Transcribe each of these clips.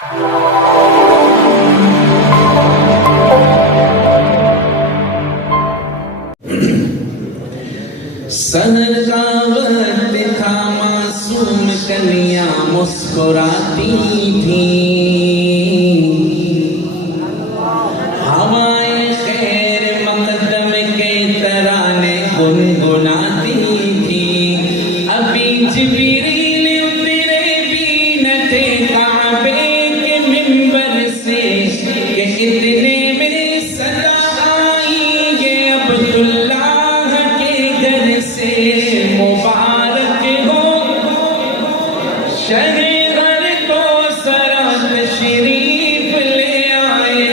سحر کا وقت تھا، معصوم کلیاں مسکراتی تھیں، ہوائیں خیر مقدم کے ترانے گنگناتی تھیں۔ ابھی جبریل اترے بھی نہ تھے کعبے کے منبر سے کہ اتنے میں صدا آئی یہ عبداللہ کے گھر سے۔ مبارک ہو شہر کو سرا تشریف لے آئے،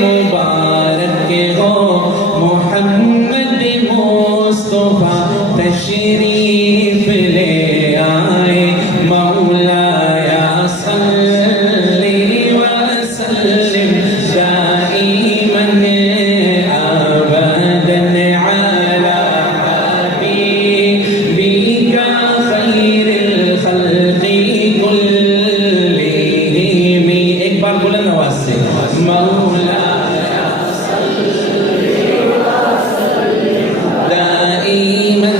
مبارک ہو محمد مصطفیٰ تشریف لے آئے۔ مولایا صلی وسلم دائما ابدا علی حبیبک خیر الخلق کلہم۔ ایک بار بلند آواز سے مولایا دائما۔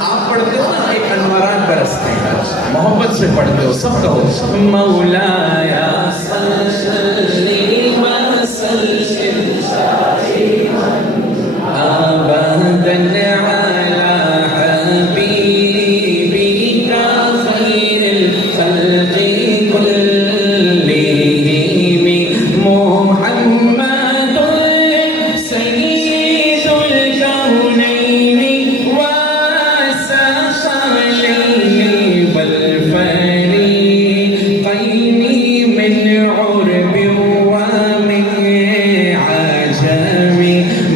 آپ پڑھتے ہو نا، ایک انوارات برستے ہیں، محبت سے پڑھتے ہو، سب کہو مولایا صلی وسلم ابدا علی حبیبک خیر الخلق کلہم۔ محمد سید الکونین والثقلین والفریقین من عرب ومن عجم۔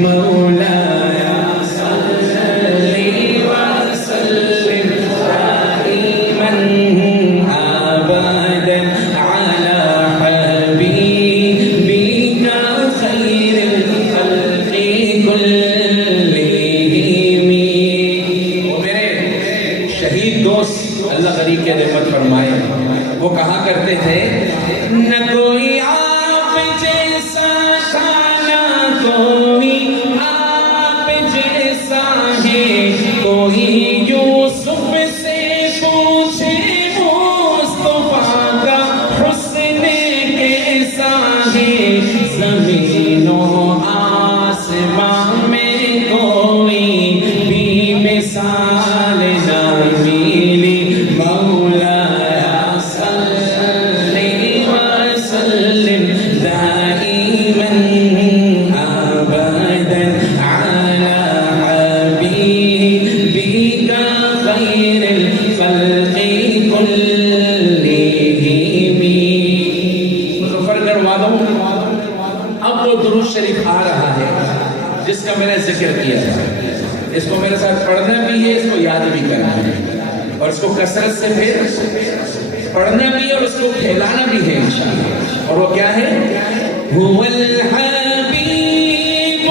مولایا صلی وسلم دائما ابدا علی حبیبک خیر الخلق کلہم۔ وہ میرے شہید دوست اللہ غریب کے رحمت فرمائے، وہ کہا کرتے تھے نہ کوئی آپ جیسا تھا، نہ کوئی آپ جیسا ہے، کوئی یوسف سے پوچھے مصطفیٰ کا حسن کیسا ہے۔ زمین و آسمان میں کوئی بھی مثال نہ ملی۔ مولایا صلی وسلم دائما ابدا علی حبیبک خیر الخلق کلہم۔ مظفرگڑھ والوں، اب وہ درود شریف آ رہا ہے جس کا میں نے ذکر کیا ہے، اس کو میرے ساتھ پڑھنا بھی ہے، اس کو یاد بھی کرنا ہے، اور اس کو کثرت سے پھر پڑھنا بھی ہے، اور اس کو پھیلانا بھی ہے انشاءاللہ۔ اور وہ کیا ہے؟ هو الحبیب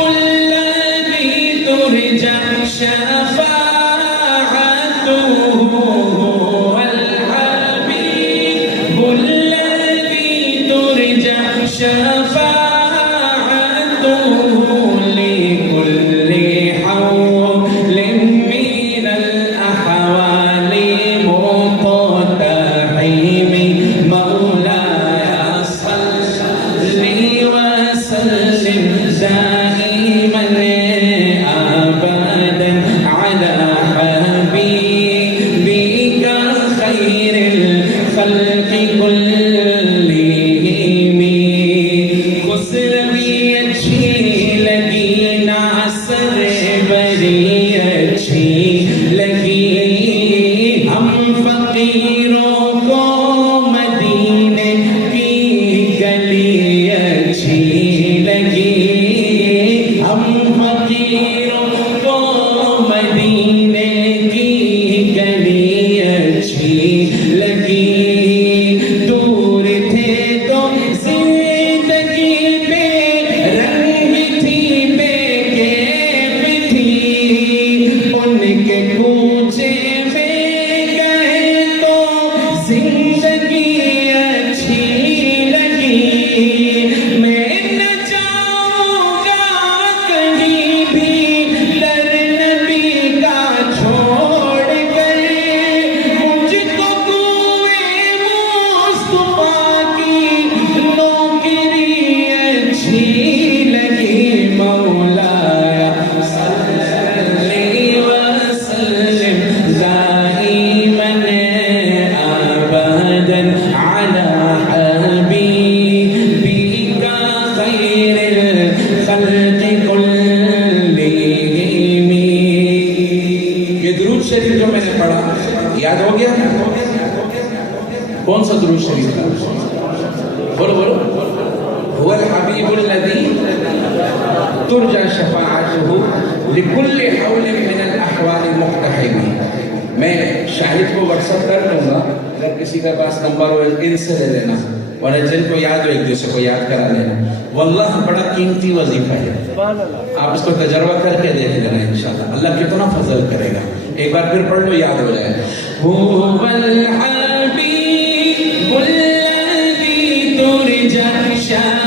الذی ترجى شفاعته، هو الحبیب الذی ترجى شفاعته لكل حول من الأحوال مقتحم۔ مولایا صلی وسلم دائما ابدا علی حبیبک خیر الخلق کلہم۔ بولو بولو. هو الحبيب الذي ترجى شفاعته لكل حول من الاحوال المقتحم. میں شاہد کو واٹس ایپ کر دوں گا, اگر کسی کے پاس نمبر ہو ان سے لے لینا, ورنہ جن کو یاد ہو ایک دوسرے کو یاد کرا لینا. واللہ بڑا قیمتی وظیفہ ہے, آپ اس کو تجربہ کر کے دیکھ لینا انشاءاللہ, اللہ کتنا فضل کرے گا. ایک بار پھر پڑھ لو, یاد ہو جائے. هو الحبیب الذی ترجى